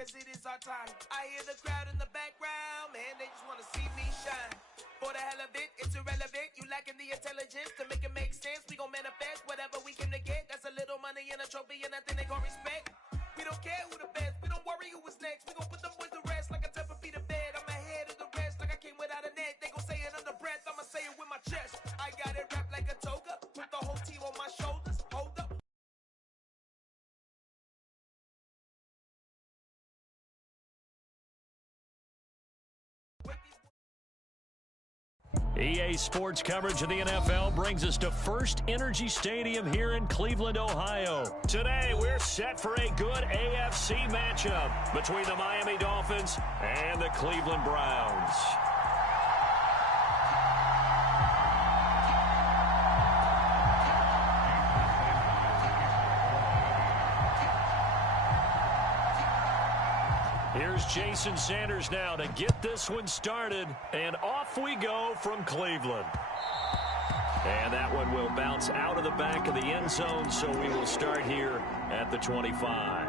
because it is our time. I hear the crowd in the background, man, they just want to see me shine. For the hell of it, it's irrelevant. You lacking the intelligence to make it make sense. We gon' manifest whatever we came to get. That's a little money and a trophy and nothing they gon' respect. We don't care who the best. We don't worry who was next. We gon' put them boys to rest like a temper feet of bed. I'm ahead of the rest like I came without a net. They gon' say it under breath. I'ma say it with my chest. I got it wrapped like a toga. Put the whole team on my shoulders. Hold up. EA Sports coverage of the NFL brings us to First Energy Stadium here in Cleveland, Ohio. Today, we're set for a good AFC matchup between the Miami Dolphins and the Cleveland Browns. Here's Jason Sanders now to get this one started, and off we go from Cleveland. And that one will bounce out of the back of the end zone, so we will start here at the 25.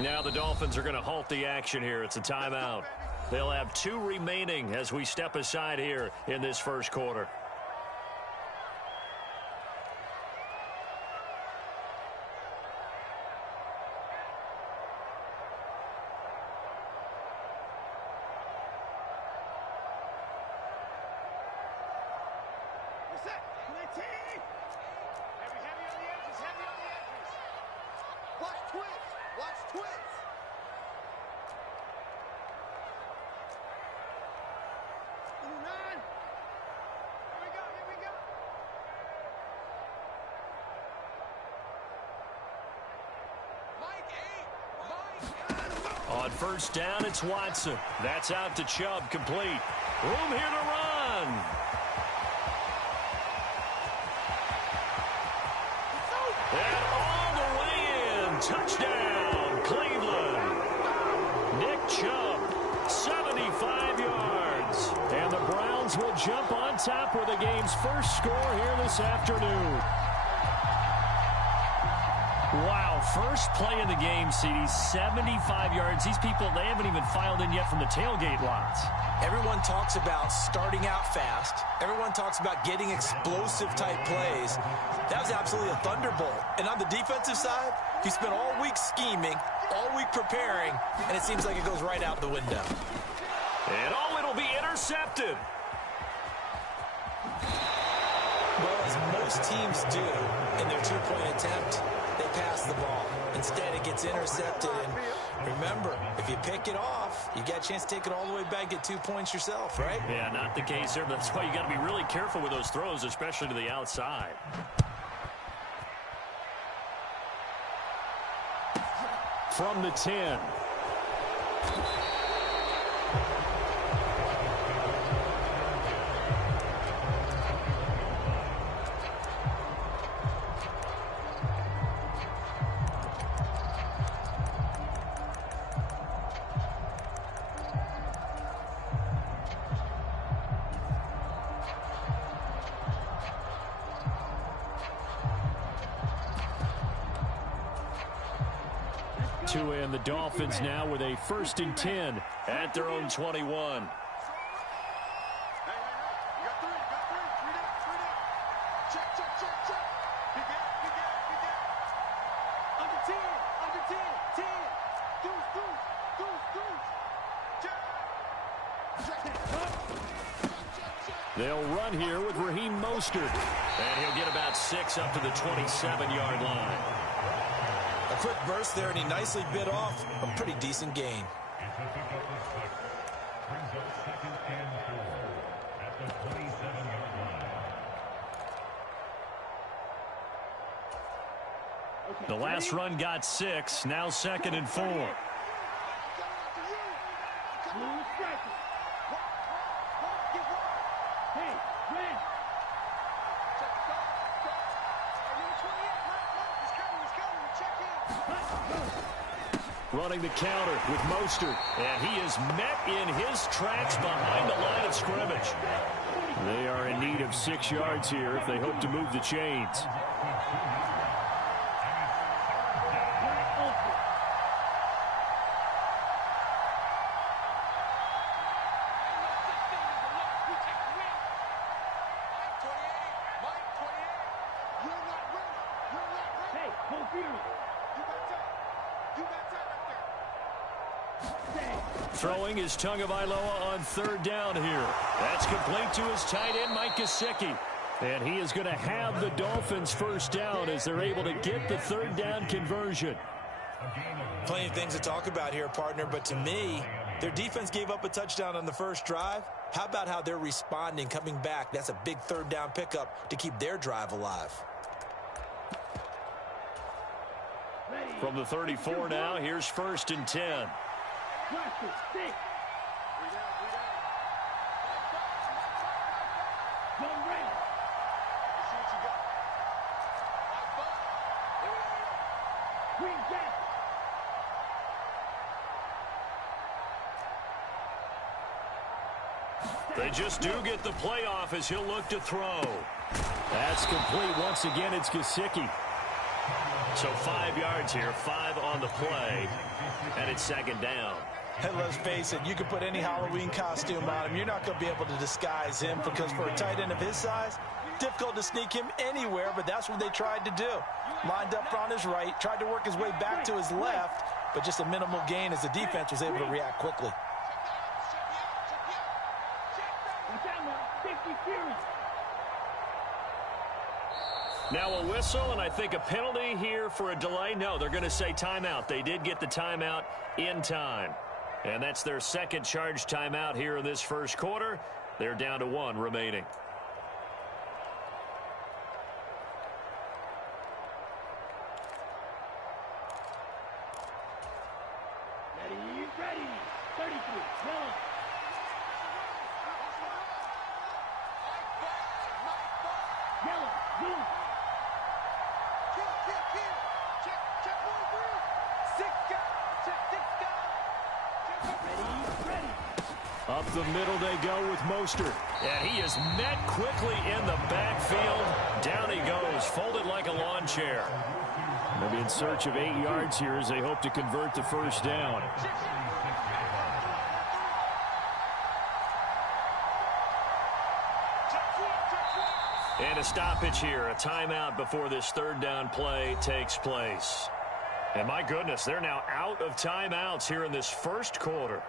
Now the Dolphins are going to halt the action here. It's a timeout. They'll have 2 remaining as we step aside here in this first quarter. On first down, it's Watson. That's out to Chubb, complete. Room here to run. And all the way in. Touchdown, Cleveland. Nick Chubb, 75 yards. And the Browns will jump on top with the game's first score here this afternoon. Wow, first play of the game, CD, 75 yards. These people, they haven't even filed in yet from the tailgate lots. Everyone talks about starting out fast. Everyone talks about getting explosive-type plays. That was absolutely a thunderbolt. And on the defensive side, you spent all week scheming, all week preparing, and it seems like it goes right out the window. And it'll be intercepted. Well, as most teams do in their two-point attempt, they pass the ball. Instead, it gets intercepted. And remember, if you pick it off, you got a chance to take it all the way back, get 2 points yourself, right? Yeah, not the case there. That's why you got to be really careful with those throws, especially to the outside. From the 10. And the Dolphins now with a 1st and 10 at their own 21. They'll run here with Raheem Mostert. And he'll get about 6 up to the 27-yard line. A quick burst there, and he nicely bit off a pretty decent gain. The last run got 6, now 2nd and 4. Running the counter with Mostert. And he is met in his tracks behind the line of scrimmage. They are in need of 6 yards here if they hope to move the chains. Throwing is Tagovailoa on 3rd down here. That's complete to his tight end, Mike Gesicki. And he is going to have the Dolphins 1st down as they're able to get the 3rd down conversion. Plenty of things to talk about here, partner, but to me, their defense gave up a touchdown on the first drive. How about how they're responding, coming back? That's a big 3rd down pickup to keep their drive alive. From the 34 now, here's 1st and 10. They just do get the playoff as he'll look to throw. That's complete once again. It's Gesicki. So 5 yards here, 5 on the play, and it's 2nd down. And let's face it, you can put any Halloween costume on him. You're not going to be able to disguise him because for a tight end of his size, difficult to sneak him anywhere, but that's what they tried to do. Lined up on his right, tried to work his way back to his left, but just a minimal gain as the defense was able to react quickly. Now a whistle, and I think a penalty here for a delay. No, they're going to say timeout. They did get the timeout in time. And that's their 2nd charge timeout here in this 1st quarter. They're down to 1 remaining. Ready. 33, yellow. Yellow, blue. Up the middle they go with Mostert. And he is met quickly in the backfield. Down he goes, folded like a lawn chair. They'll be in search of 8 yards here as they hope to convert the 1st down. And a stoppage here, a timeout before this 3rd down play takes place. And my goodness, they're now out of timeouts here in this 1st quarter.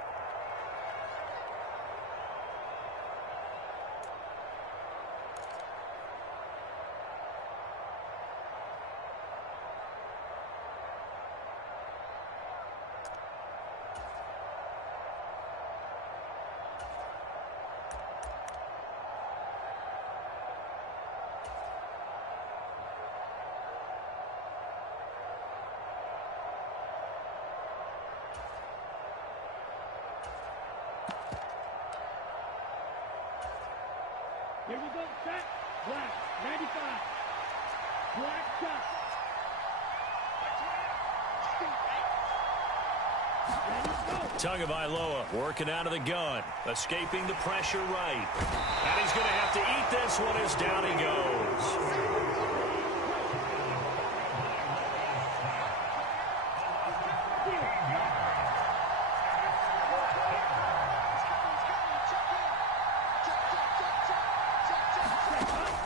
Here we go, set, black, 95, black shot. Tagovailoa working out of the gun, escaping the pressure right. And he's going to have to eat this one as down he goes.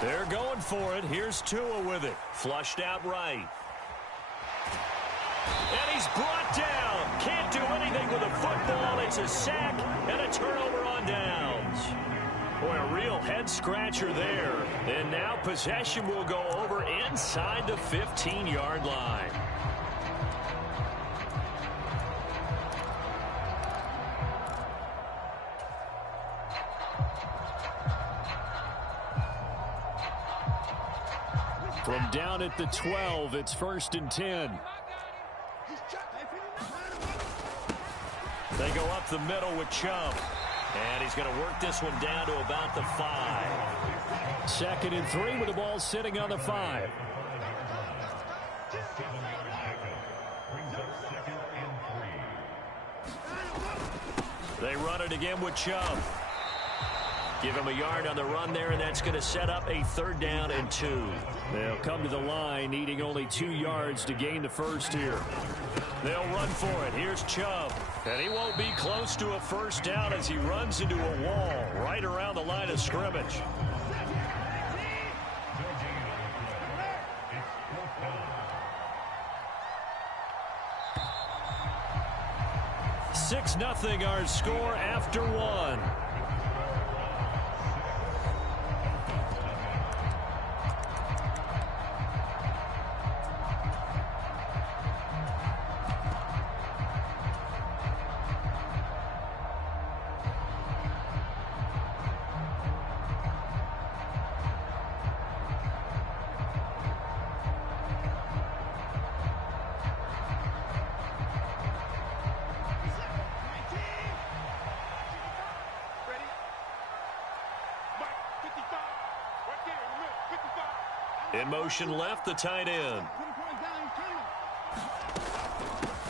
They're going for it. Here's Tua with it. Flushed out right. And he's brought down. Can't do anything with a football. It's a sack and a turnover on downs. Boy, a real head-scratcher there. And now possession will go over inside the 15-yard line. From down at the 12, it's 1st and 10. They go up the middle with Chubb. And he's going to work this one down to about the 5. 2nd and 3 with the ball sitting on the 5. They run it again with Chubb. Give him a yard on the run there, and that's going to set up a 3rd down and 2. They'll come to the line, needing only 2 yards to gain the first here. They'll run for it. Here's Chubb. And he won't be close to a 1st down as he runs into a wall right around the line of scrimmage. 6-0 our score after 1. In motion left, the tight end.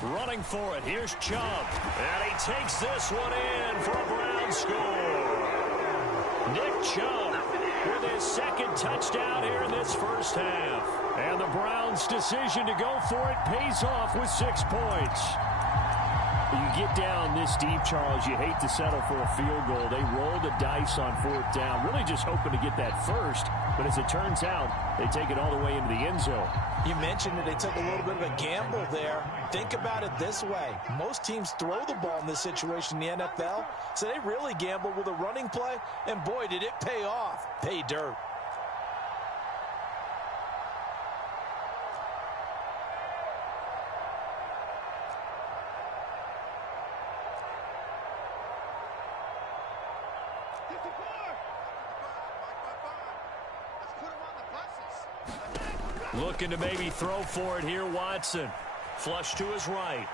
Running for it. Here's Chubb. And he takes this one in for a Brown score. Nick Chubb with his 2nd touchdown here in this first half. And the Browns' decision to go for it pays off with 6 points. You get down this deep, Charles, you hate to settle for a field goal. They roll the dice on 4th down, really just hoping to get that first. But as it turns out, they take it all the way into the end zone. You mentioned that they took a little bit of a gamble there. Think about it this way. Most teams throw the ball in this situation in the NFL, so they really gamble with a running play, and boy, did it pay off. Pay dirt. Looking to maybe throw for it here, Watson. Flush to his right.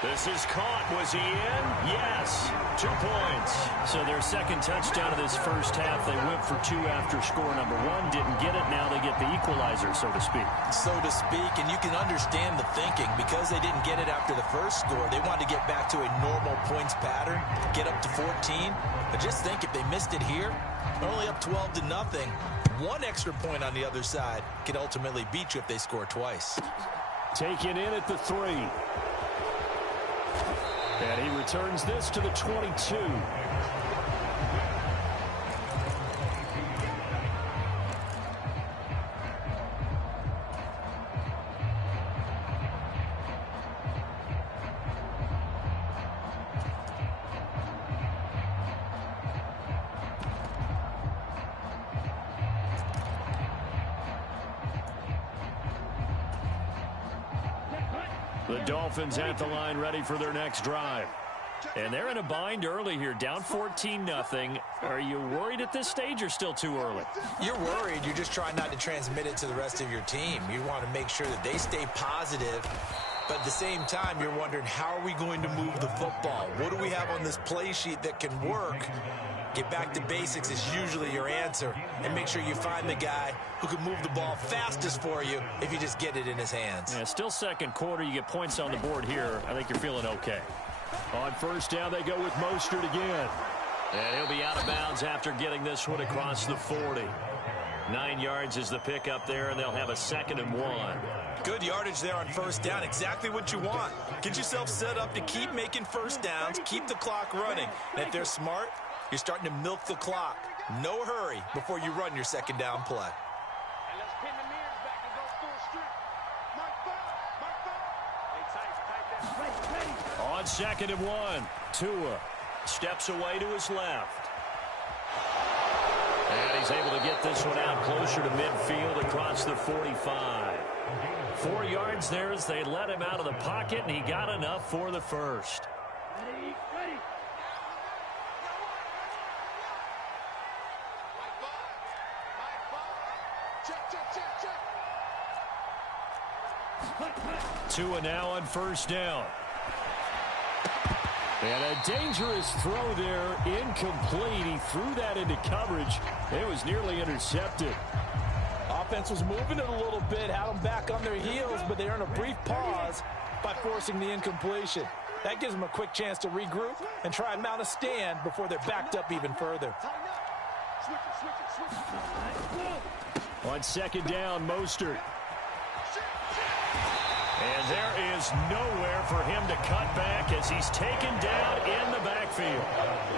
This is caught. Was he in? Yes. 2 points. So their 2nd touchdown of this first half. They went for 2 after score number 1. Didn't get it. Now they get the equalizer, so to speak. So to speak, and you can understand the thinking. Because they didn't get it after the first score, they wanted to get back to a normal points pattern, get up to 14. But just think, if they missed it here, only up 12-0. 1 extra point on the other side can ultimately beat you if they score twice. Taken in at the 3. And he returns this to the 22. The Dolphins at the line, ready for their next drive. And they're in a bind early here, down 14-0. Are you worried at this stage or still too early? You're worried. You're just trying not to transmit it to the rest of your team. You want to make sure that they stay positive. But at the same time, you're wondering, how are we going to move the football? What do we have on this play sheet that can work? Get back to basics is usually your answer. And make sure you find the guy who can move the ball fastest for you if you just get it in his hands. Yeah, still 2nd quarter. You get points on the board here. I think you're feeling okay. On 1st down, they go with Mostert again. And he'll be out of bounds after getting this one across the 40. 9 yards is the pickup there, and they'll have a 2nd and 1. Good yardage there on 1st down. Exactly what you want. Get yourself set up to keep making 1st downs, keep the clock running. And if they're smart, you're starting to milk the clock. No hurry before you run your 2nd down play. On 2nd and 1, Tua steps away to his left. And he's able to get this one out closer to midfield across the 45. 4 yards there as they let him out of the pocket, and he got enough for the first. Ready. Tua now on 1st down. And a dangerous throw there, incomplete. He threw that into coverage. It was nearly intercepted. Offense was moving it a little bit, had them back on their heels, but they earned a brief pause by forcing the incompletion. That gives them a quick chance to regroup and try and mount a stand before they're backed up even further. On second down, Mostert. And there is nowhere for him to cut back as he's taken down in the backfield.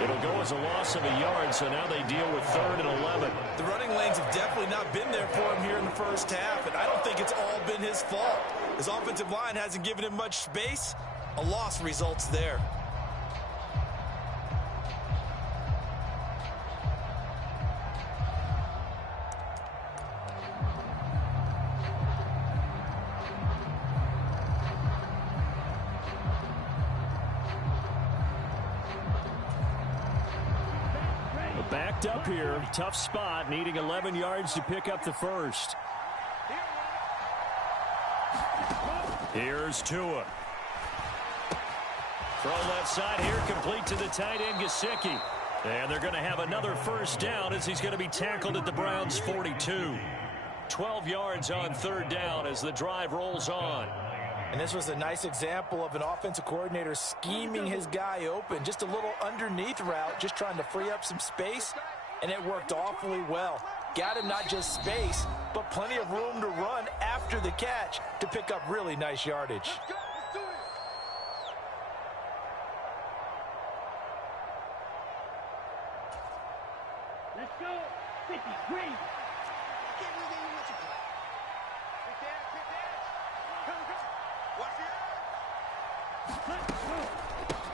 It'll go as a loss of a yard, so now they deal with 3rd and 11. The running lanes have definitely not been there for him here in the first half, and I don't think it's all been his fault. His offensive line hasn't given him much space. A loss results there. Backed up here, tough spot, needing 11 yards to pick up the first. Here's Tua. Throw left side here, complete to the tight end, Gesicki. And they're going to have another first down as he's going to be tackled at the Browns' 42. 12 yards on 3rd down as the drive rolls on. And this was a nice example of an offensive coordinator scheming his guy open. Just a little underneath route, just trying to free up some space, and it worked awfully well. Got him not just space, but plenty of room to run after the catch to pick up really nice yardage. Let's go. 53.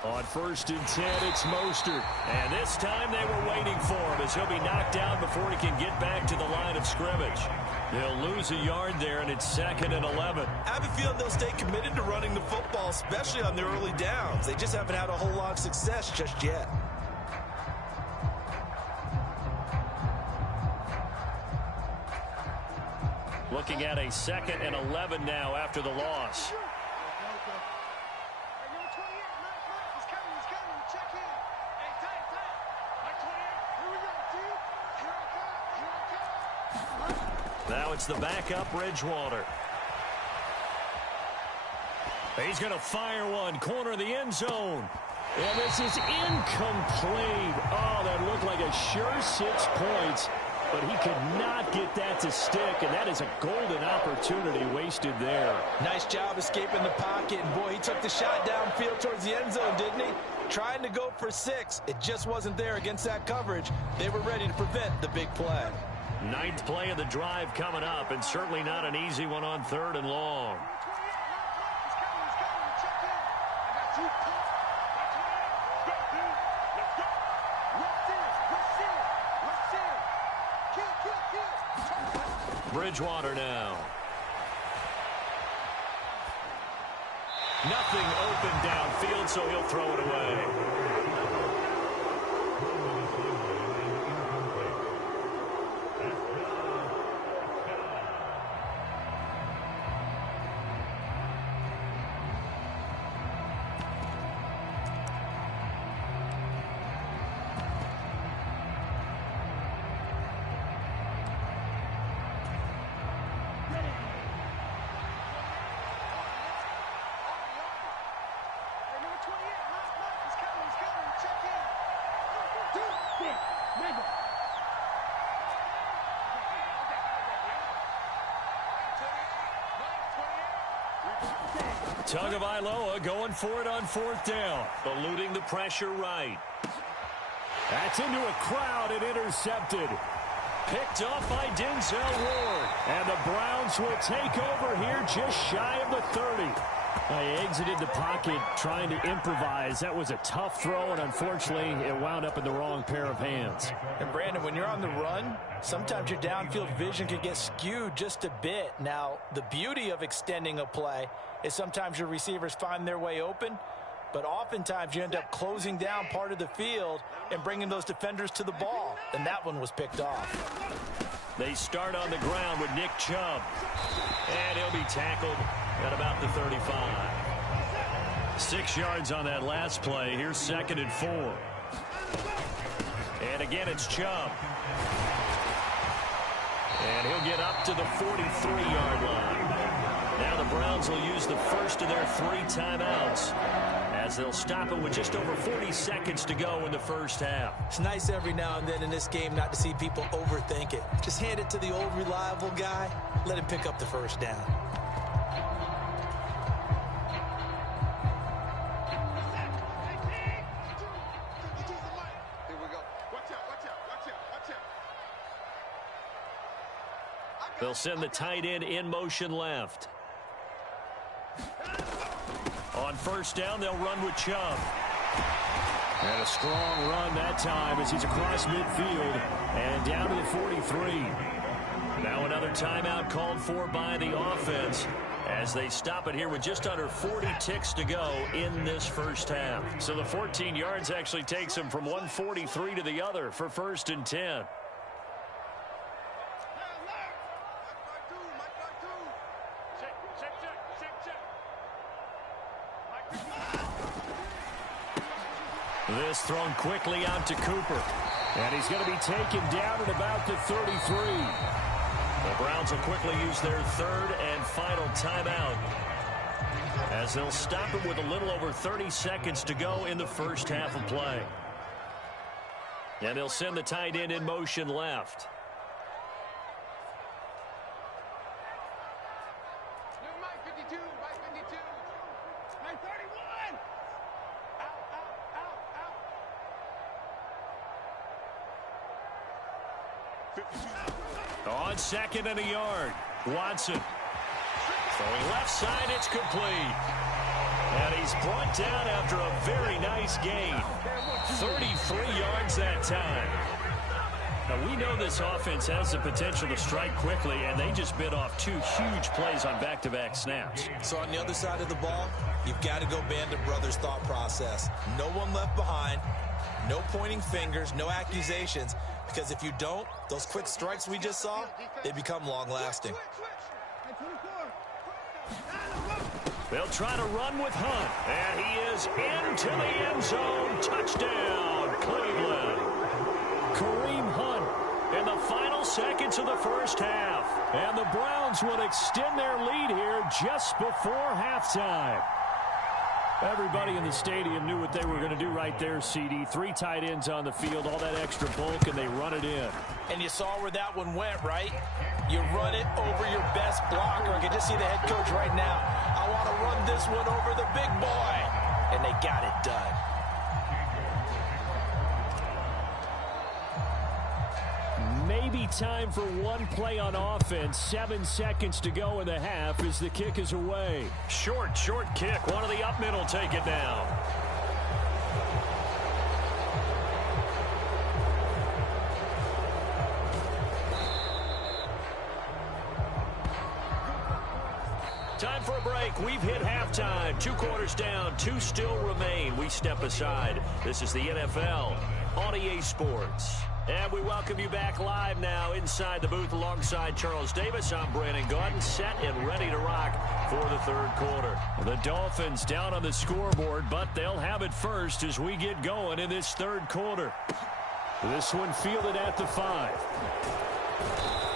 On 1st and 10, it's Mostert. And this time they were waiting for him as he'll be knocked down before he can get back to the line of scrimmage. They'll lose a yard there, and it's 2nd and 11. I have a feeling they'll stay committed to running the football, especially on their early downs. They just haven't had a whole lot of success just yet. Looking at a 2nd and 11 now after the loss. Now it's the backup, Bridgewater. He's going to fire one, corner of the end zone. And this is incomplete. Oh, that looked like a sure 6 points, but he could not get that to stick, and that is a golden opportunity wasted there. Nice job escaping the pocket, and boy, he took the shot downfield towards the end zone, didn't he? Trying to go for 6. It just wasn't there against that coverage. They were ready to prevent the big play. 9th play of the drive coming up, and certainly not an easy one on 3rd and long. Bridgewater now. Nothing open downfield, so he'll throw it away. Tagovailoa going for it on 4th down, eluding the pressure right. That's into a crowd and intercepted. Picked off by Denzel Ward. And the Browns will take over here just shy of the 30. He exited the pocket trying to improvise. That was a tough throw, and unfortunately, it wound up in the wrong pair of hands. And Brandon, when you're on the run, sometimes your downfield vision can get skewed just a bit. Now, the beauty of extending a play is sometimes your receivers find their way open, but oftentimes you end up closing down part of the field and bringing those defenders to the ball, and that one was picked off. They start on the ground with Nick Chubb, and he'll be tackled at about the 35. 6 yards on that last play. Here's 2nd and 4. And again, it's Chubb. And he'll get up to the 43-yard line. Now the Browns will use the first of their 3 timeouts as as they'll stop it with just over 40 seconds to go in the first half. It's nice every now and then in this game not to see people overthink it. Just hand it to the old reliable guy. Let him pick up the first down. They'll send the tight end in motion left. On first down, they'll run with Chubb. And a strong run that time as he's across midfield and down to the 43. Now another timeout called for by the offense as they stop it here with just under 40 ticks to go in this first half. So the 14 yards actually takes them from 143 to the other for 1st and 10. This thrown quickly out to Cooper. And he's going to be taken down at about the 33. The Browns will quickly use their 3rd and final timeout as they'll stop it with a little over 30 seconds to go in the first half of play. And they'll send the tight end in motion left. On 2nd and a yard, Watson. Throwing left side, it's complete. And he's brought down after a very nice gain. 33 yards that time. Now, we know this offense has the potential to strike quickly, and they just bit off 2 huge plays on back-to-back snaps. So on the other side of the ball, you've got to go Band of Brothers thought process. No one left behind, no pointing fingers, no accusations. Because if you don't, those quick strikes we just saw, they become long-lasting. They'll try to run with Hunt, and he is into the end zone. Touchdown, Cleveland. Kareem Hunt in the final seconds of the first half. And the Browns would extend their lead here just before halftime. Everybody in the stadium knew what they were going to do right there, CD. 3 tight ends on the field, all that extra bulk, and they run it in. And you saw where that one went, right? You run it over your best blocker. I can just see the head coach right now. I want to run this one over the big boy. And they got it done. Maybe time for one play on offense. 7 seconds to go in the half as the kick is away. Short kick. One of the up mid will take it down. Time for a break. We've hit halftime. 2 quarters down. 2 still remain. We step aside. This is the NFL on EA Sports. And we welcome you back live now inside the booth alongside Charles Davis. I'm Brandon Gordon, set and ready to rock for the 3rd quarter. The Dolphins down on the scoreboard, but they'll have it first as we get going in this 3rd quarter. This one fielded at the 5.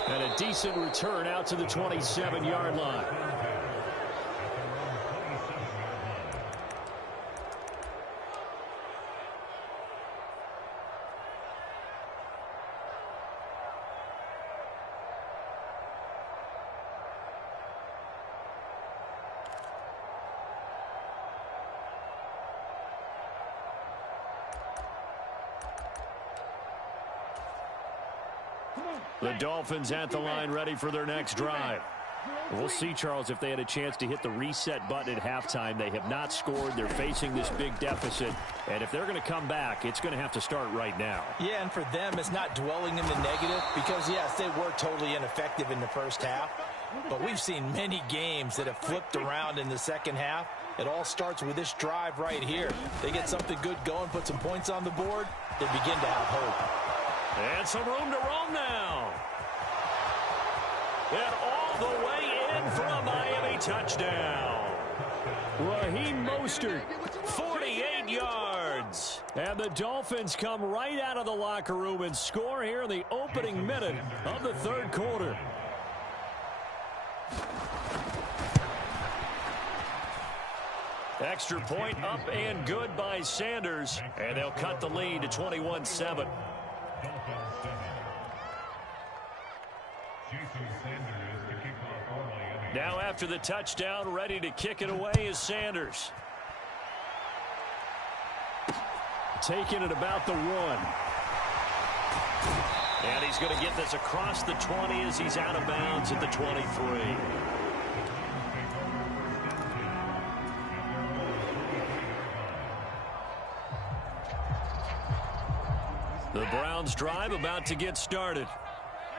And a decent return out to the 27-yard line. The Dolphins at the line ready for their next drive. We'll see, Charles, if they had a chance to hit the reset button at halftime. They have not scored. They're facing this big deficit. And if they're going to come back, it's going to have to start right now. Yeah, and for them, it's not dwelling in the negative because, yes, they were totally ineffective in the first half. But we've seen many games that have flipped around in the second half. It all starts with this drive right here. They get something good going, put some points on the board, they begin to have hope. And some room to roam now. And all the way in for a Miami touchdown. Raheem Mostert, 48 yards. And the Dolphins come right out of the locker room and score here in the opening minute of the 3rd quarter. Extra point up and good by Sanders, and they'll cut the lead to 21-7. Now after the touchdown, ready to kick it away is Sanders. Taking it about the 1. And he's going to get this across the 20 as he's out of bounds at the 23. The Browns drive about to get started.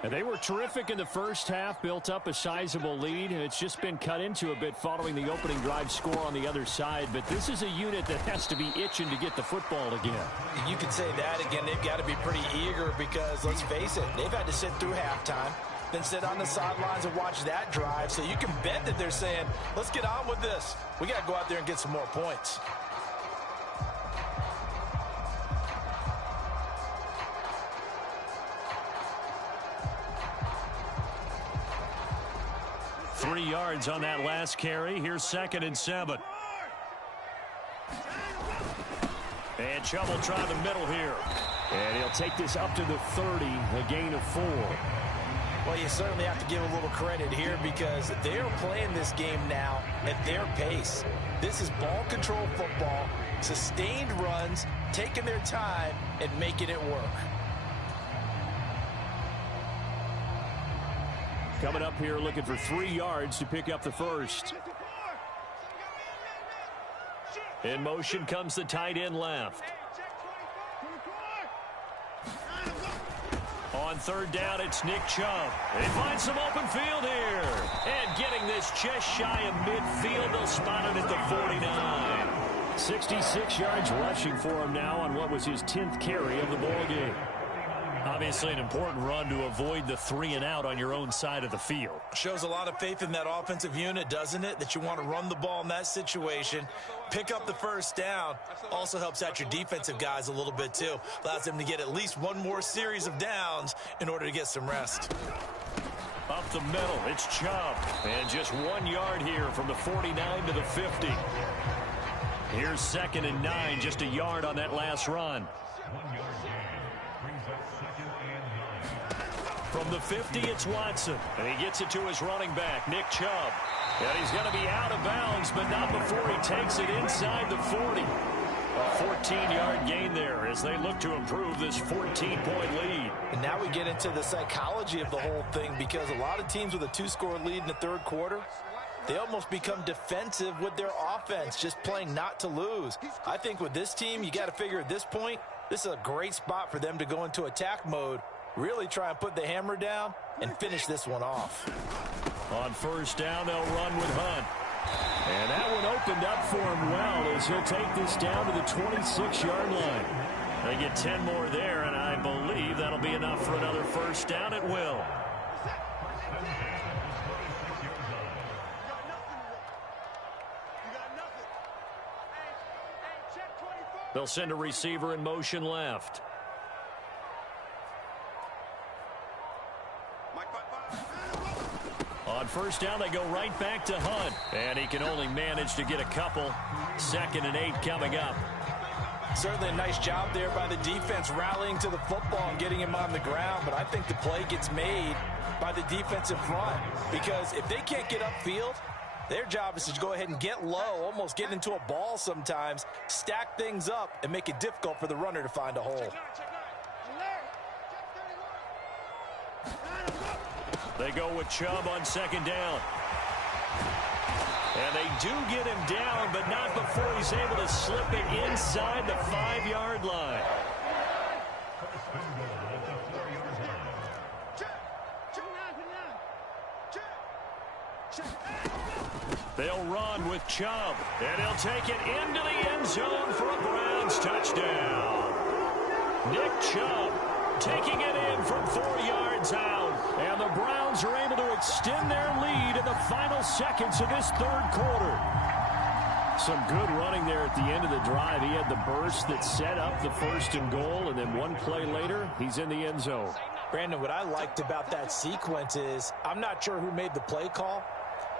And they were terrific in the first half, built up a sizable lead. It's just been cut into a bit following the opening drive score on the other side. But this is a unit that has to be itching to get the football again. You could say that again. They've got to be pretty eager because, let's face it, they've had to sit through halftime, then sit on the sidelines and watch that drive. So you can bet that they're saying, let's get on with this. We got to go out there and get some more points. Three yards on that last carry. Here's 2nd and 7. And Chubb will try the middle here. And he'll take this up to the 30, a gain of 4. Well, you certainly have to give a little credit here because they're playing this game now at their pace. This is ball control football, sustained runs, taking their time and making it work. Coming up here looking for 3 yards to pick up the first. In motion comes the tight end left. On 3rd down, it's Nick Chubb. They find some open field here. And getting this just shy of midfield, they'll spot it at the 49. 66 yards rushing for him now on what was his 10th carry of the ballgame. Obviously an important run to avoid the 3 and out on your own side of the field. Shows a lot of faith in that offensive unit, doesn't it? That you want to run the ball in that situation. Pick up the first down. Also helps out your defensive guys a little bit too. Allows them to get at least one more series of downs in order to get some rest. Up the middle, it's Chubb. And just 1 yard here from the 49 to the 50. Here's 2nd and 9, just a yard on that last run. From the 50, it's Watson. And he gets it to his running back, Nick Chubb. And he's going to be out of bounds, but not before he takes it inside the 40. A 14-yard gain there as they look to improve this 14-point lead. And now we get into the psychology of the whole thing because a lot of teams with a 2-score lead in the 3rd quarter, they almost become defensive with their offense, just playing not to lose. I think with this team, you got to figure at this point, this is a great spot for them to go into attack mode, really try and put the hammer down and finish this one off. On 1st down, they'll run with Hunt. And that one opened up for him well as he'll take this down to the 26-yard line. They get 10 more there, and I believe that'll be enough for another 1st down at will. They'll send a receiver in motion left. On 1st down, they go right back to Hunt. And he can only manage to get a couple. 2nd and 8 coming up. Certainly a nice job there by the defense rallying to the football and getting him on the ground. But I think the play gets made by the defensive front. Because if they can't get upfield, their job is to go ahead and get low, almost get into a ball sometimes, stack things up, and make it difficult for the runner to find a hole. They go with Chubb on 2nd down. And they do get him down, but not before he's able to slip it inside the 5-yard line. They'll run with Chubb, and he'll take it into the end zone for a Browns touchdown. Nick Chubb taking it in from 4 yards out. And the Browns are able to extend their lead in the final seconds of this 3rd quarter. Some good running there at the end of the drive. He had the burst that set up the 1st and goal, and then one play later, he's in the end zone. Brandon, what I liked about that sequence is I'm not sure who made the play call,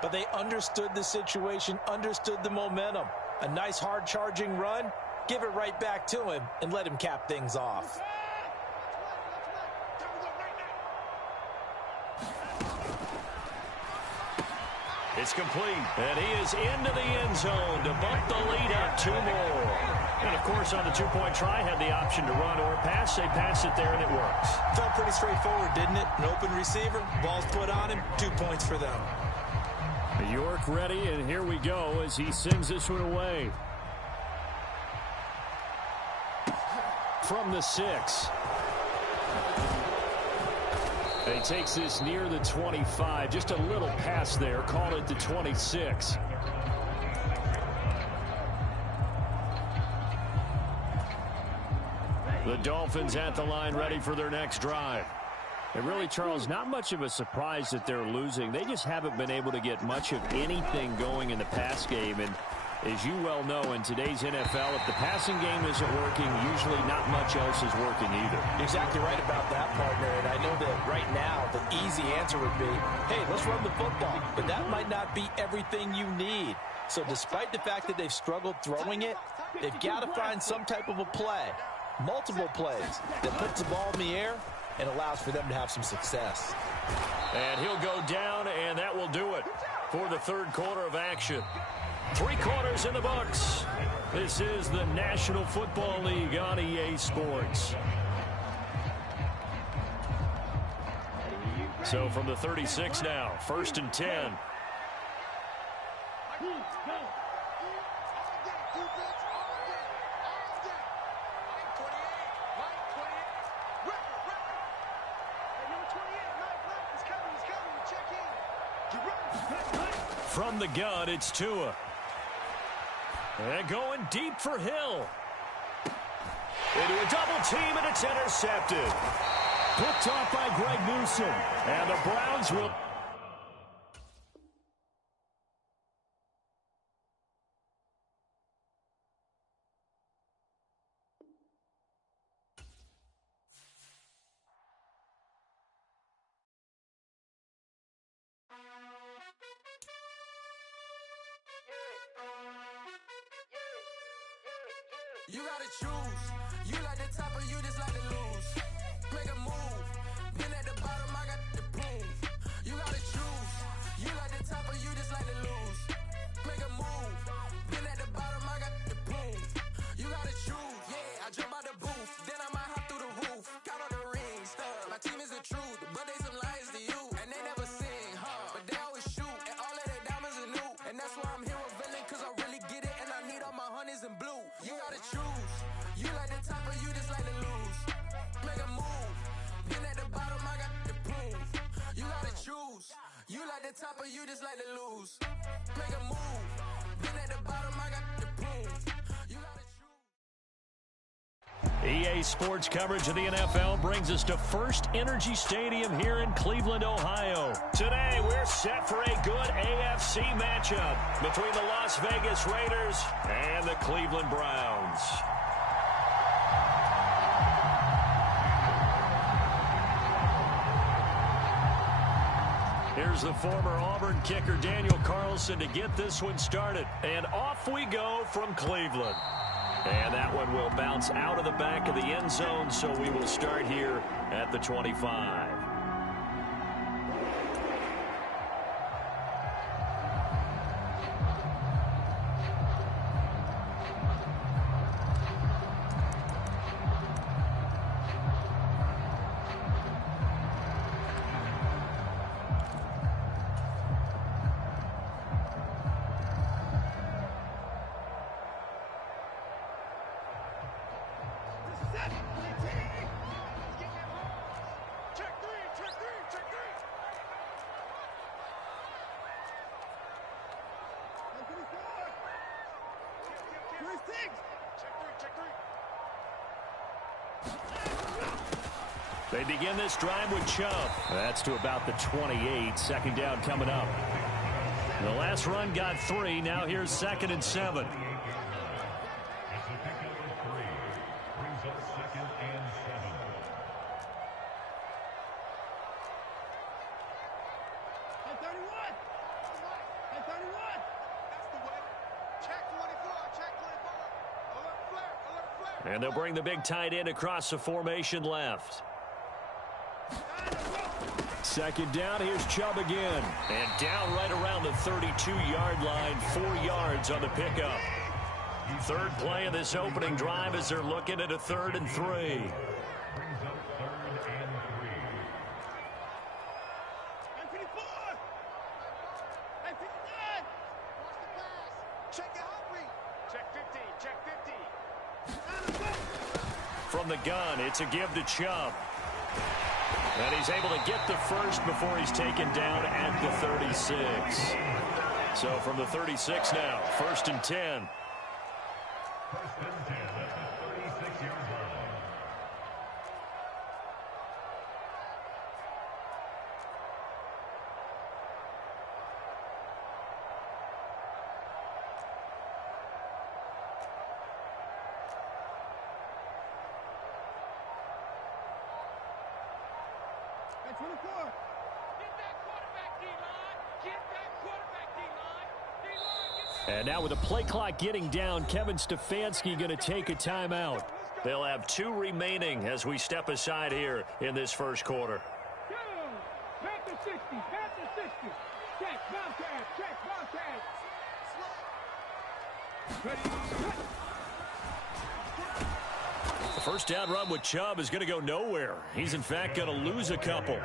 but they understood the situation, understood the momentum. A nice hard-charging run, give it right back to him and let him cap things off. It's complete, and he is into the end zone to bump the lead up 2 more. And, of course, on the two-point try, had the option to run or pass. They pass it there, and it works. Felt pretty straightforward, didn't it? An open receiver, ball's put on him, 2 points for them. York ready, and here we go as he sends this one away. From the 6. He takes this near the 25. Just a little pass there. Called it the 26. The Dolphins at the line ready for their next drive. And really, Charles, not much of a surprise that they're losing. They just haven't been able to get much of anything going in the pass game. And as you well know, in today's NFL, if the passing game isn't working, usually not much else is working either. You're exactly right about that, partner. And I know that right now the easy answer would be, hey, let's run the football. But that might not be everything you need. So despite the fact that they've struggled throwing it, they've got to find some type of a play, multiple plays, that puts the ball in the air and allows for them to have some success. And he'll go down, and that will do it for the third quarter of action. 3 quarters in the books. This is the National Football League on EA Sports. So from the 36 now, 1st and 10. From the gun, it's Tua. And going deep for Hill. Into a double team, and it's intercepted. Picked off by Greg Newsom. And the Browns will... You gotta choose. You like the top or you just like to lose. Make a move. Been at the bottom, I got the proof. You gotta choose. You like the top or you just like to lose. Make a move. Been at the bottom, I got the proof. You gotta choose. Yeah, I jump out the booth. Then I might hop through the roof. Count on the rings. My team is the truth, but they some liars to you. And they never sing, but they always shoot. And all of their diamonds are new. And that's why I'm here with villain, cause I really get it. And I need all my honeys in blue. You gotta choose. You like the top or you just like to lose. Make a move. Been at the bottom, I got the proof. You gotta choose. You like the top or you just like to lose. Make a move. Been at the bottom, I got the proof. You gotta choose. EA Sports coverage of the NFL brings us to First Energy Stadium here in Cleveland, Ohio. Today, we're set for a good AFC matchup between the Las Vegas Raiders and the Cleveland Browns. Here's the former Auburn kicker Daniel Carlson to get this one started. And off we go from Cleveland. And that one will bounce out of the back of the end zone, so we will start here at the 25. They begin this drive with Chubb. That's to about the 28. 2nd down coming up. The last run got 3. Now here's 2nd and 7. And they'll bring the big tight end across the formation left. Second down, here's Chubb again. And down right around the 32-yard line, 4 yards on the pickup. Third play of this opening drive as they're looking at a 3rd and 3. From the gun, it's a give to Chubb. And he's able to get the first before he's taken down at the 36. So from the 36 now, 1st and 10. First and 10 at the 36-yard line. Hey, 24. Get that quarterback, D-line. Get that quarterback, D-line. D-line, And now with the play clock getting down, Kevin Stefanski going to take a timeout. They'll have 2 remaining as we step aside here in this first quarter. Panther 60, Panther 60. Check, Bobcat, check, Bobcat. Ready, The first down run with Chubb is going to go nowhere. He's, in fact, going to lose a couple.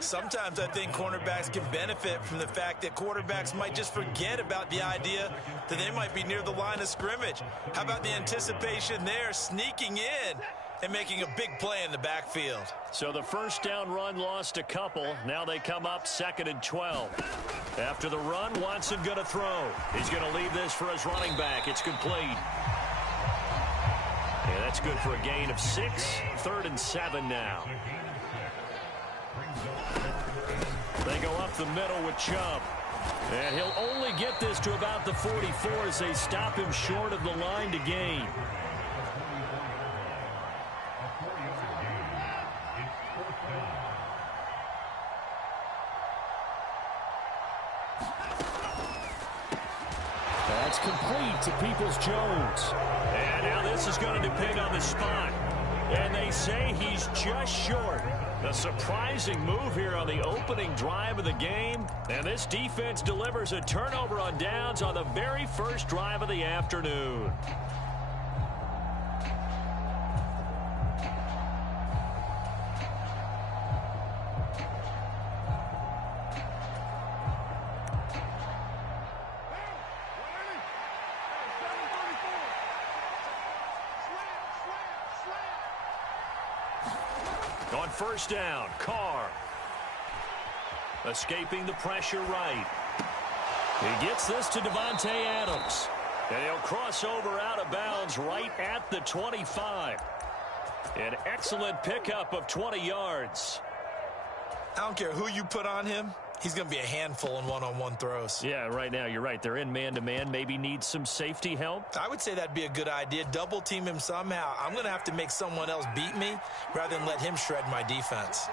Sometimes I think cornerbacks can benefit from the fact that quarterbacks might just forget about the idea that they might be near the line of scrimmage. How about the anticipation there, sneaking in and making a big play in the backfield? So the first down run lost a couple. Now they come up 2nd and 12. After the run, Watson going to throw. He's going to leave this for his running back. It's complete. Yeah, that's good for a gain of 6. 3rd and 7 now. They go up the middle with Chubb. And he'll only get this to about the 44 as they stop him short of the line to gain. That's complete to Peoples-Jones. And now this is going to depend on the spot. And they say he's just short. A surprising move here on the opening drive of the game. And this defense delivers a turnover on downs on the very first drive of the afternoon. On first down, Carr. Escaping the pressure right. He gets this to Devontae Adams. And he'll cross over out of bounds right at the 25. An excellent pickup of 20 yards. I don't care who you put on him. He's going to be a handful in one-on-one throws. Yeah, right now, you're right. They're in man-to-man. Maybe needs some safety help. I would say that'd be a good idea. Double team him somehow. I'm going to have to make someone else beat me rather than let him shred my defense.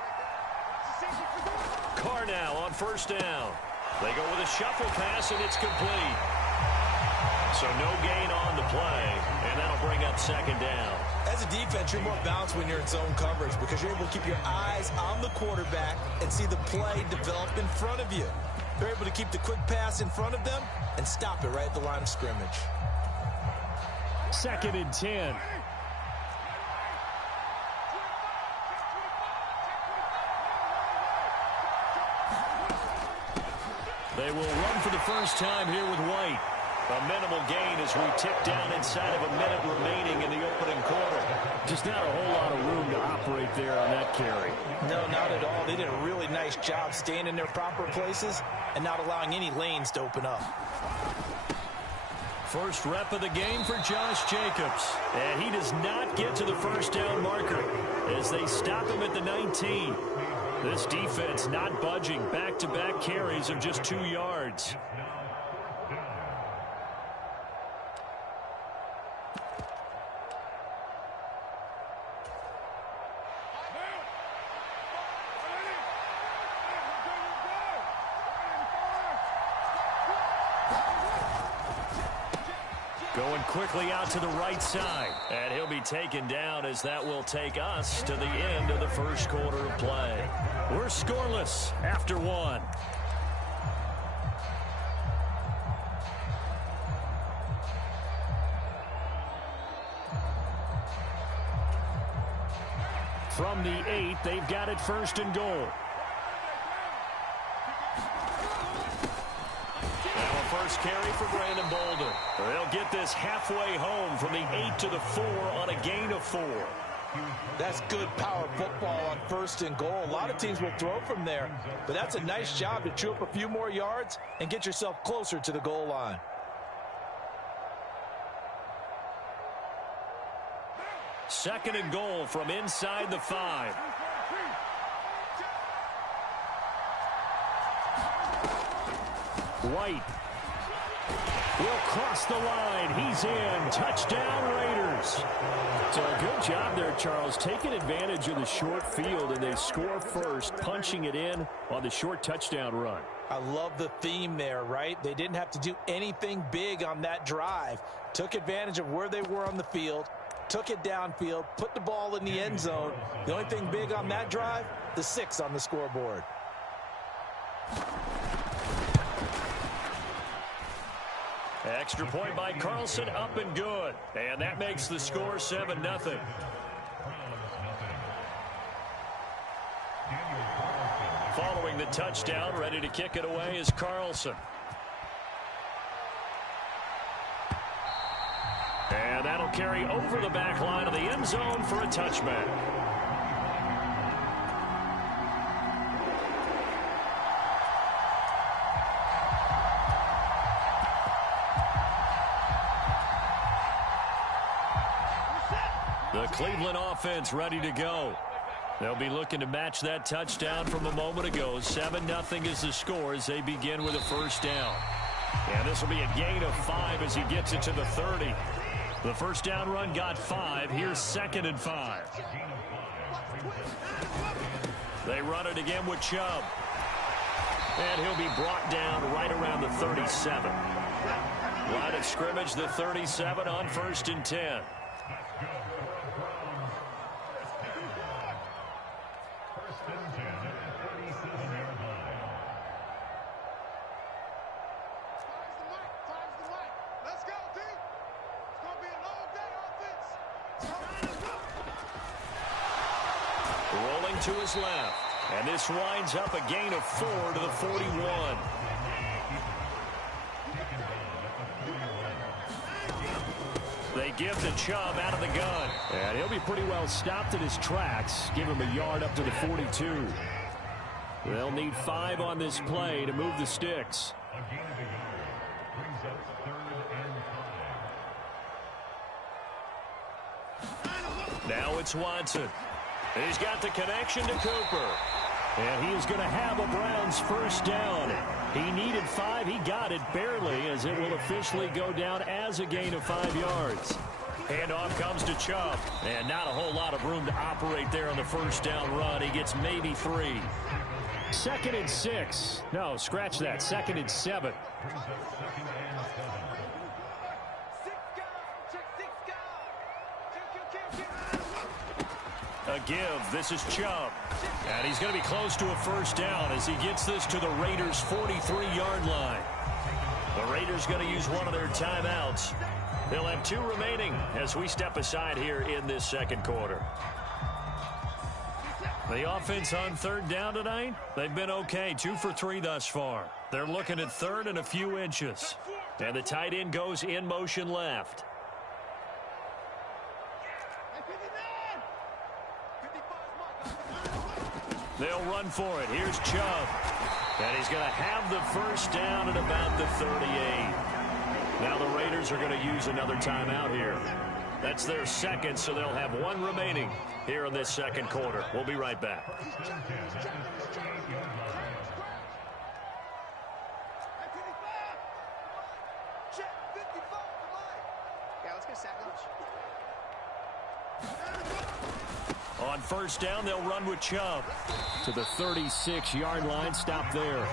Carr now on first down. They go with a shuffle pass, and it's complete. So no gain on the play, and that'll bring up second down. As a defense, you're more balanced when you're in zone coverage because you're able to keep your eyes on the quarterback and see the play develop in front of you. They're able to keep the quick pass in front of them and stop it right at the line of scrimmage. 2nd and 10. They will run for the first time here with White. A minimal gain as we tick down inside of a minute remaining in the opening quarter. Just not a whole lot of room to operate there on that carry. No, not at all. They did a really nice job staying in their proper places and not allowing any lanes to open up. First rep of the game for Josh Jacobs. And he does not get to the first down marker as they stop him at the 19. This defense not budging. Back-to-back carries of just 2 yards. Going quickly out to the right side. And he'll be taken down as that will take us to the end of the first quarter of play. We're scoreless after one. From the 8, they've got it first and goal. First carry for Brandon Bolden. They'll get this halfway home from the 8 to the 4 on a gain of 4. That's good power football on first and goal. A lot of teams will throw from there, but that's a nice job to chew up a few more yards and get yourself closer to the goal line. Second and goal from inside the 5. White will cross the line. He's in. Touchdown, Raiders. So a good job there, Charles, taking advantage of the short field, and they score first, punching it in on the short touchdown run. I love the theme there, right? They didn't have to do anything big on that drive. Took advantage of where they were on the field, took it downfield, put the ball in the end zone. The only thing big on that drive, the 6 on the scoreboard. Extra point by Carlson, up and good. And that makes the score 7-0. Following the touchdown, ready to kick it away is Carlson. And that'll carry over the back line of the end zone for a touchback. The Cleveland offense ready to go. They'll be looking to match that touchdown from a moment ago. 7-0 is the score as they begin with a first down. And this will be a gain of 5 as he gets it to the 30. The first down run got 5. Here's 2nd and 5. They run it again with Chubb. And he'll be brought down right around the 37. Line of scrimmage, the 37 on 1st and 10. To his left, and this winds up a gain of 4 to the 41. They give to Chubb out of the gun, and he'll be pretty well stopped in his tracks. Give him a yard up to the 42. They'll need 5 on this play to move the sticks. Now it's Watson. He's got the connection to Cooper. And he is going to have a Browns first down. He needed 5. He got it barely, as it will officially go down as a gain of 5 yards. Handoff comes to Chubb. And not a whole lot of room to operate there on the first down run. He gets maybe 3. 2nd and 6. No, scratch that. 2nd and 7. A give. This is Chubb. And he's going to be close to a first down as he gets this to the Raiders' 43-yard line. The Raiders going to use one of their timeouts. They'll have 2 remaining as we step aside here in this second quarter. The offense on 3rd down tonight, they've been okay. 2 for 3 thus far. They're looking at 3rd and a few inches. And the tight end goes in motion left. They'll run for it. Here's Chubb. And he's going to have the first down at about the 38. Now the Raiders are going to use another timeout here. That's their 2nd, so they'll have 1 remaining here in this second quarter. We'll be right back. On first down, they'll run with Chubb to the 36-yard line. Stop there.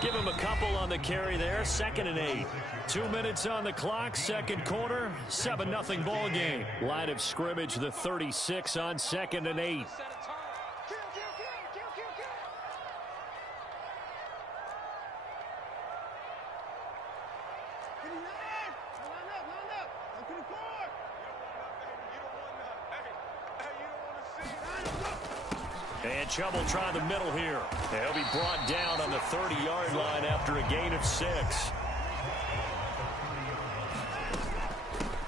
Give him a couple on the carry there. 2nd and 8. 2 minutes on the clock. Second quarter. 7-0 ball game. Line of scrimmage, the 36 on 2nd and 8. And Chubb will try the middle here. He'll be brought down on the 30-yard line after a gain of 6.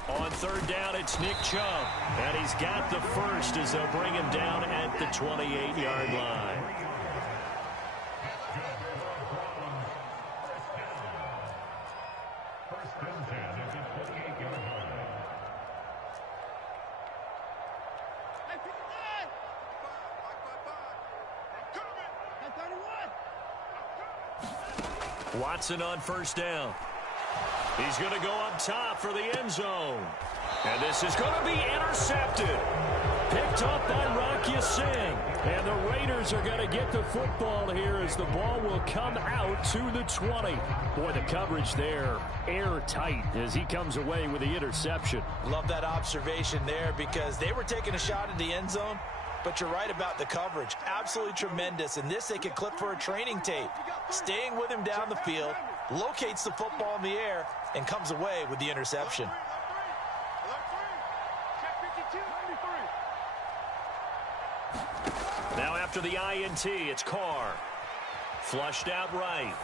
On 3rd down, it's Nick Chubb. And he's got the first as they'll bring him down at the 28-yard line. Watson on 1st down. He's going to go up top for the end zone. And this is going to be intercepted. Picked up by Rocky Singh. And the Raiders are going to get the football here as the ball will come out to the 20. Boy, the coverage there airtight as he comes away with the interception. Love that observation there because they were taking a shot at the end zone. But you're right about the coverage. Absolutely tremendous. And this they can clip for a training tape. Staying with him down the field, locates the football in the air, and comes away with the interception. Now after the INT, it's Carr. Flushed out right.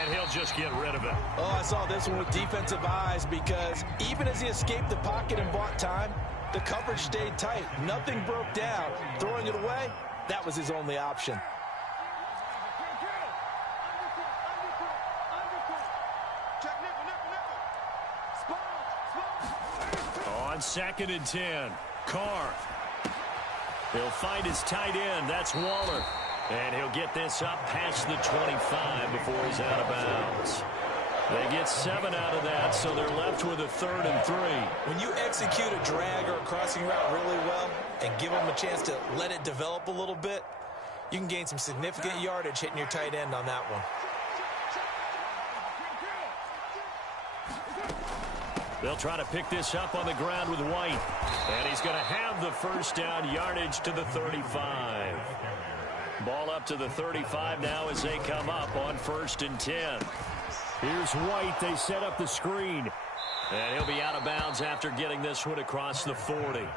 And he'll just get rid of it. Oh, I saw this one with defensive eyes because even as he escaped the pocket and bought time, the coverage stayed tight. Nothing broke down. Throwing it away, that was his only option. On 2nd and 10, Carr. He'll find his tight end. That's Waller. And he'll get this up past the 25 before he's out of bounds. They get 7 out of that, so they're left with a 3rd and 3. When you execute a drag or a crossing route really well and give them a chance to let it develop a little bit, you can gain some significant yardage hitting your tight end on that one. They'll try to pick this up on the ground with White. And he's going to have the 1st down, yardage to the 35. Ball up to the 35 now as they come up on 1st and 10. Here's White. They set up the screen. And he'll be out of bounds after getting this one across the 40.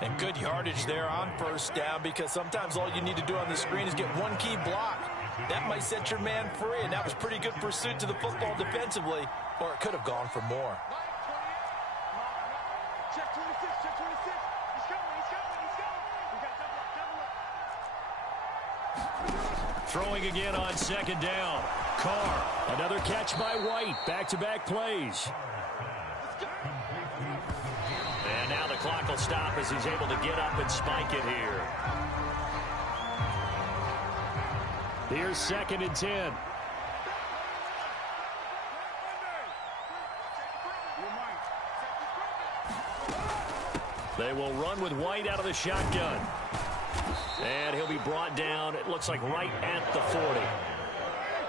And good yardage there on 1st down because sometimes all you need to do on the screen is get one key block. That might set your man free, and that was pretty good pursuit to the football defensively, or it could have gone for more. Check 26, check 26. He's coming, he's coming, he's coming. We got double up. Throwing again on 2nd down. Carr, another catch by White. Back-to-back plays. And now the clock will stop as he's able to get up and spike it here. Here's 2nd and 10. They will run with White out of the shotgun. And he'll be brought down, it looks like right at the 40.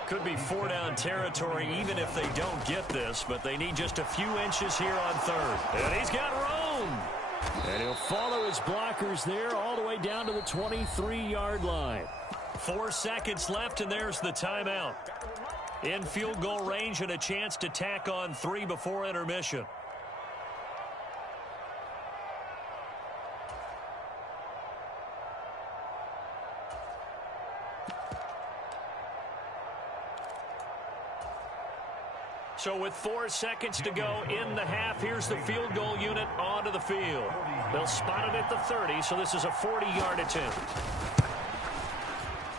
Could be 4-down territory even if they don't get this, but they need just a few inches here on 3rd. And he's got room. And he'll follow his blockers there all the way down to the 23-yard line. 4 seconds left, and there's the timeout. In field goal range and a chance to tack on 3 before intermission. So with 4 seconds to go in the half, here's the field goal unit onto the field. They'll spot it at the 30, so this is a 40-yard attempt.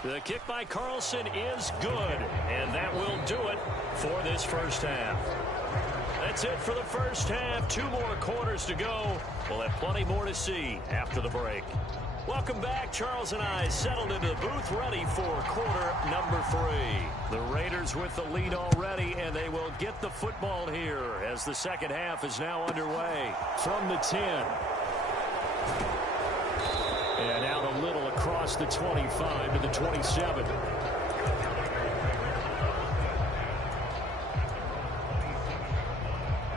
The kick by Carlson is good, and that will do it for this first half. That's it for the first half. 2 more quarters to go. We'll have plenty more to see after the break. Welcome back. Charles and I settled into the booth ready for quarter number 3. The Raiders with the lead already, and they will get the football here as the second half is now underway. From the 10. And out a little across the 25 to the 27.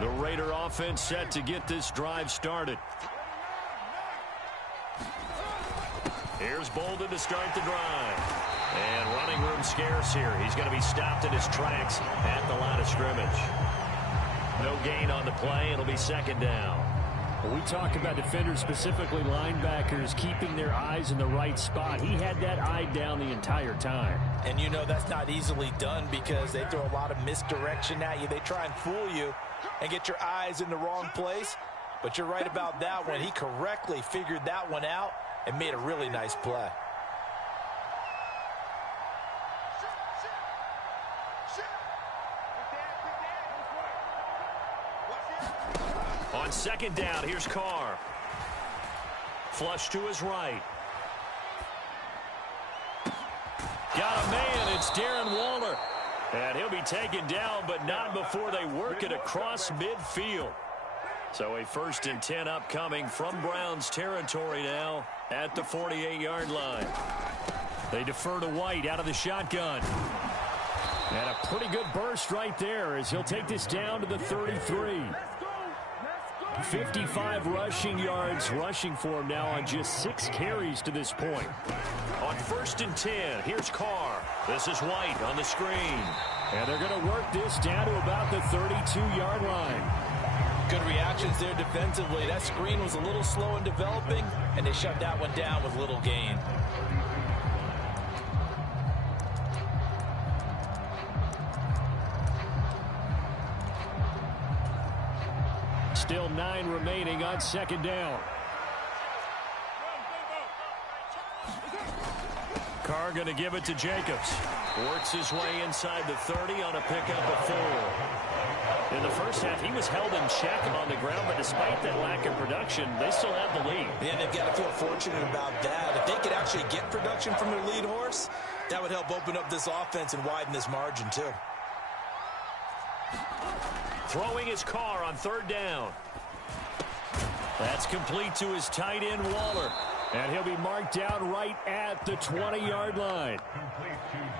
The Raider offense set to get this drive started. Here's Bolden to start the drive. And running room scarce here. He's going to be stopped in his tracks at the line of scrimmage. No gain on the play. It'll be second down. We talk about defenders, specifically linebackers, keeping their eyes in the right spot. He had that eye down the entire time. And you know that's not easily done because they throw a lot of misdirection at you. They try and fool you and get your eyes in the wrong place. But you're right about that one. He correctly figured that one out and made a really nice play. On second down, here's Carr. Flush to his right. Got a man. It's Darren Waller. And he'll be taken down, but not before they work it across midfield. So a 1st and 10 upcoming from Browns territory now at the 48-yard line. They defer to White out of the shotgun. And a pretty good burst right there as he'll take this down to the 33. 55 rushing yards rushing for him now on just 6 carries to this point. On 1st and 10, here's Carr. This is White on the screen. And they're going to work this down to about the 32-yard line. Good reactions there defensively. That screen was a little slow in developing, and they shut that one down with little gain. Still 9 remaining on second down. Carr going to give it to Jacobs. Works his way inside the 30 on a pickup of 4. In the first half, he was held in check on the ground, but despite that lack of production, they still have the lead. Yeah, they've got to feel fortunate about that. If they could actually get production from their lead horse, that would help open up this offense and widen this margin, too. Throwing his Carr on 3rd down. That's complete to his tight end, Waller. And he'll be marked down right at the 20-yard line.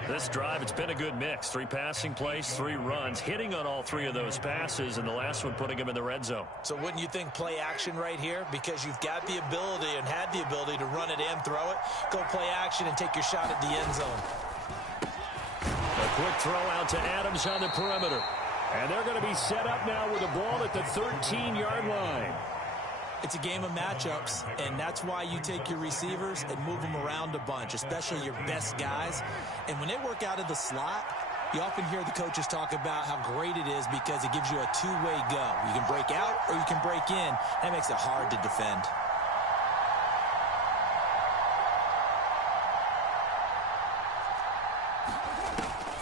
This drive, it's been a good mix. 3 passing plays, 3 runs, hitting on all 3 of those passes, and the last one putting him in the red zone. So wouldn't you think play action right here? Because you've got the ability and had the ability to run it and throw it. Go play action and take your shot at the end zone. A quick throw out to Adams on the perimeter. And they're going to be set up now with the ball at the 13-yard line. It's a game of matchups, and that's why you take your receivers and move them around a bunch, especially your best guys. And when they work out of the slot, you often hear the coaches talk about how great it is because it gives you a two-way go. You can break out or you can break in. That makes it hard to defend.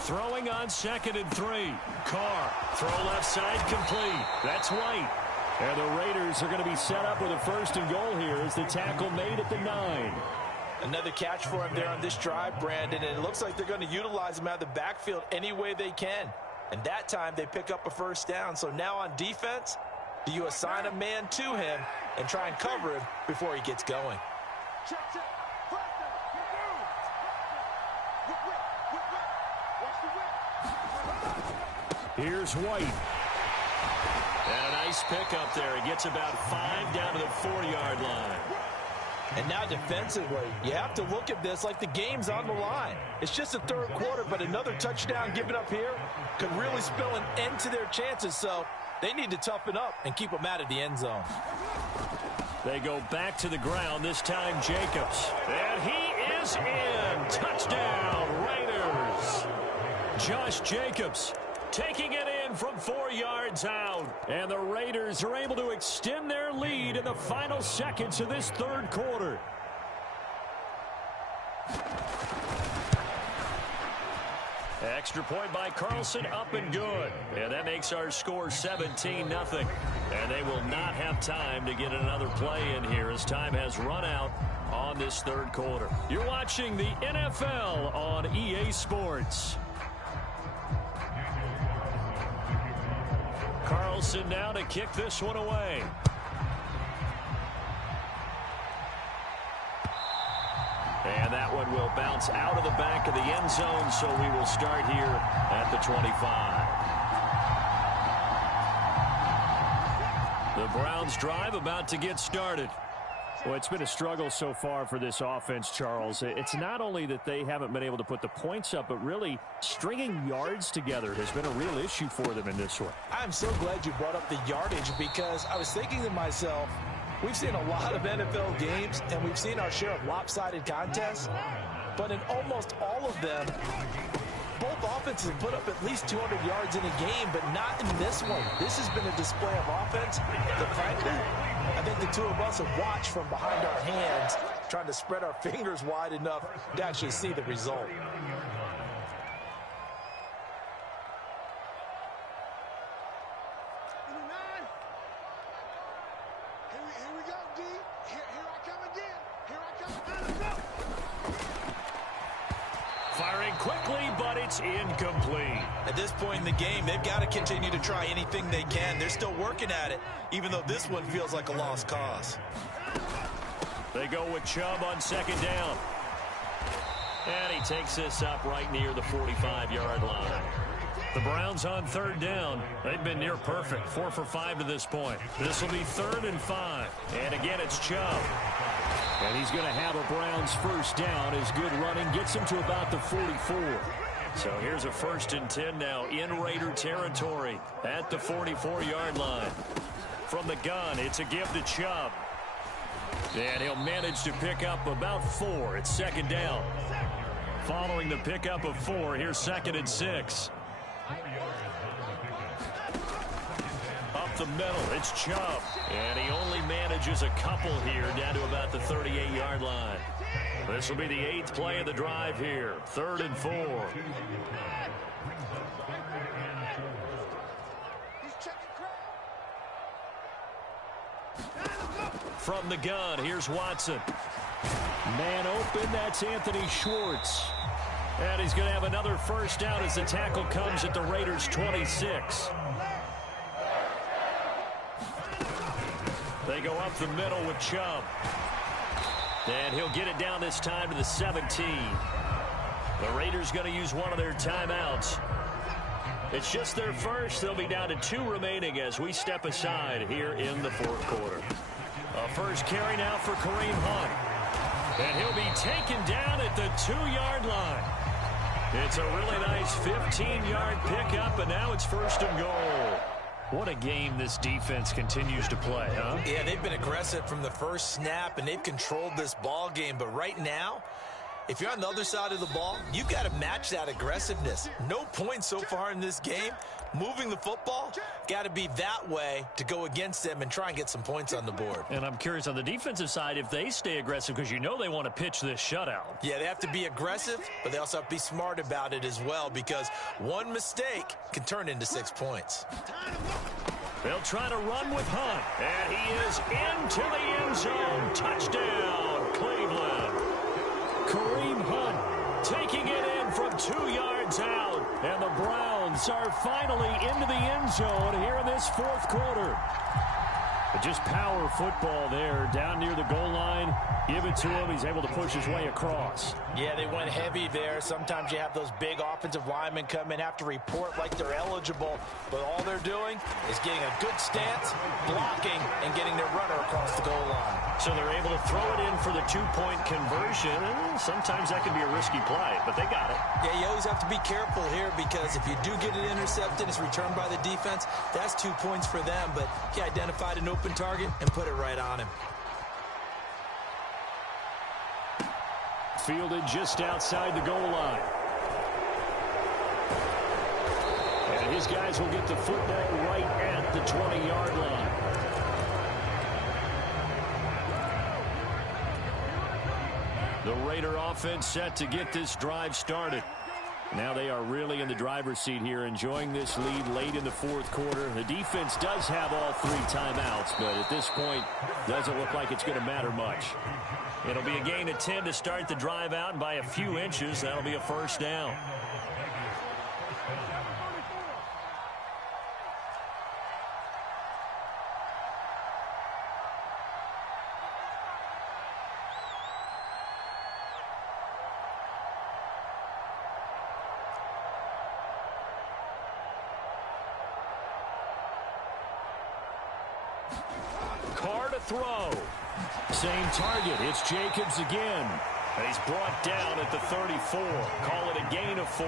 Throwing on 2nd and 3. Carr, throw left side complete. That's White. And the Raiders are going to be set up with a 1st and goal here as the tackle made at the 9. Another catch for him there on this drive, Brandon, and it looks like they're going to utilize him out of the backfield any way they can. And that time they pick up a 1st down. So now on defense, do you assign a man to him and try and cover him before he gets going? Here's White. And a nice pickup there. He gets about 5 down to the 4-yard line. And now defensively, you have to look at this like the game's on the line. It's just the 3rd quarter, but another touchdown given up here could really spell an end to their chances. So they need to toughen up and keep them out of the end zone. They go back to the ground, this time Jacobs. And he is in. Touchdown, Raiders. Josh Jacobs taking it in from 4 yards out. And the Raiders are able to extend their lead in the final seconds of this 3rd quarter. Extra point by Carlson, up and good. And that makes our score 17-0. And they will not have time to get another play in here as time has run out on this 3rd quarter. You're watching the NFL on EA Sports. Carlson now to kick this one away. And that one will bounce out of the back of the end zone, so we will start here at the 25. The Browns drive about to get started. Well, it's been a struggle so far for this offense, Charles. It's not only that they haven't been able to put the points up, but really stringing yards together has been a real issue for them in this one. I'm so glad you brought up the yardage because I was thinking to myself, we've seen a lot of NFL games and we've seen our share of lopsided contests, but in almost all of them, both offenses have put up at least 200 yards in a game, but not in this one. This has been a display of offense that, frankly, I think the two of us have watched from behind our hands, trying to spread our fingers wide enough to actually see the result. Here we go, D. Here I come again. Here I come. Firing quickly, but it's incomplete. At this point in the game, they've got to continue to try anything they can. They're still working at it, even though this one feels like a lost cause. They go with Chubb on second down. And he takes this up right near the 45-yard line. The Browns on third down. They've been near perfect, 4 for 5 to this point. This will be 3rd and 5. And again, it's Chubb. And he's going to have a Browns first down. His good running gets him to about the 44. So here's a 1st and 10 now in Raider territory at the 44-yard line. From the gun, it's a give to Chubb. And he'll manage to pick up about 4. It's 2nd down. Following the pickup of 4, here's 2nd and 6. Up the middle, it's Chubb. And he only manages a couple here down to about the 38-yard line. This will be the 8th play of the drive here. 3rd and 4. From the gun, here's Watson. Man open, that's Anthony Schwartz. And he's going to have another first down as the tackle comes at the Raiders' 26. They go up the middle with Chubb. And he'll get it down this time to the 17. The Raiders going to use one of their timeouts. It's just their first. They'll be down to 2 remaining as we step aside here in the 4th quarter. A first carry now for Kareem Hunt. And he'll be taken down at the 2-yard line. It's a really nice 15-yard pickup, and now it's 1st and goal. What a game this defense continues to play, huh? Yeah, they've been aggressive from the first snap, and they've controlled this ball game. But right now, if you're on the other side of the ball, you've got to match that aggressiveness. No points so far in this game. Moving the football, got to be that way to go against them and try and get some points on the board. And I'm curious on the defensive side if they stay aggressive because you know they want to pitch this shutout. Yeah, they have to be aggressive, but they also have to be smart about it as well because one mistake can turn into 6 points. They'll try to run with Hunt, and he is into the end zone. Touchdown, Cleveland. Kareem Hunt taking it in from 2 yards out. And the Browns are finally into the end zone here in this 4th quarter. But just power football there down near the goal line. Give it to him. He's able to push his way across. Yeah, they went heavy there. Sometimes you have those big offensive linemen come in, have to report like they're eligible. But all they're doing is getting a good stance, blocking, and getting their runner across the goal line. So they're able to throw it in for the 2-point conversion. And sometimes that can be a risky play, but they got it. Yeah, you always have to be careful here because if you do get it intercepted, it's returned by the defense. That's 2 points for them, but he identified an open target and put it right on him. Fielded just outside the goal line. And his guys will get the football right at the 20-yard line. The Raider offense set to get this drive started. Now they are really in the driver's seat here, enjoying this lead late in the 4th quarter. The defense does have all 3 timeouts, but at this point, doesn't look like it's going to matter much. It'll be a gain of 10 to start the drive out, and by a few inches, that'll be a first down. throw. Same target. It's Jacobs again. And he's brought down at the 34. Call it a gain of 4.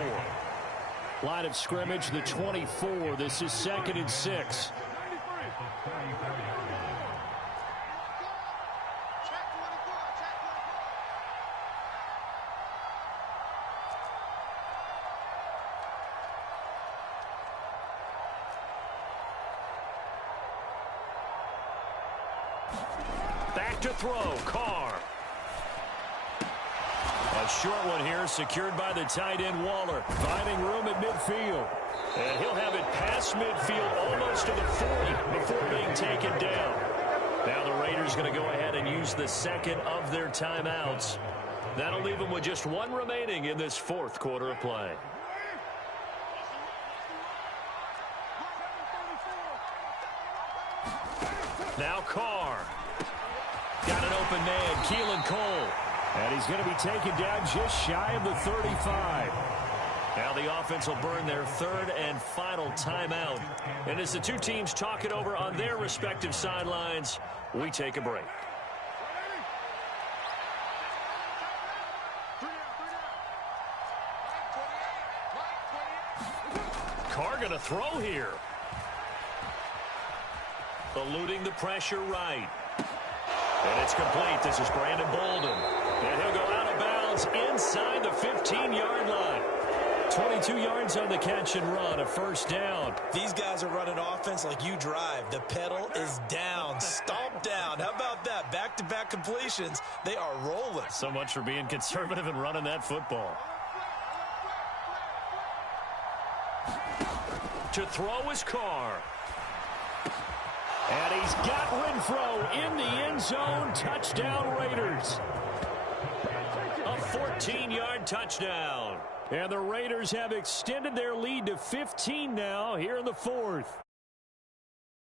Line of scrimmage, the 24. This is 2nd and 6. Back to throw, Carr. A short one here, secured by the tight end, Waller. Finding room at midfield. And he'll have it past midfield, almost to the 40, before being taken down. Now the Raiders going to go ahead and use the second of their timeouts. That'll leave them with just 1 remaining in this 4th quarter of play. Now Carr. Got an open man, Keelan Cole. And he's going to be taken down just shy of the 35. Now the offense will burn their 3rd and final timeout. And as the two teams talk it over on their respective sidelines, we take a break. Carr going to throw here. Eluding the pressure right. And it's complete. This is Brandon Bolden. And he'll go out of bounds inside the 15-yard line. 22 yards on the catch and run, a 1st down. These guys are running offense like you drive. The pedal is down, stomp down. How about that? Back-to-back completions. They are rolling. So much for being conservative and running that football. To throw is Carr. And he's got Renfro in the end zone. Touchdown, Raiders. A 14-yard touchdown. And the Raiders have extended their lead to 15 now here in the 4th.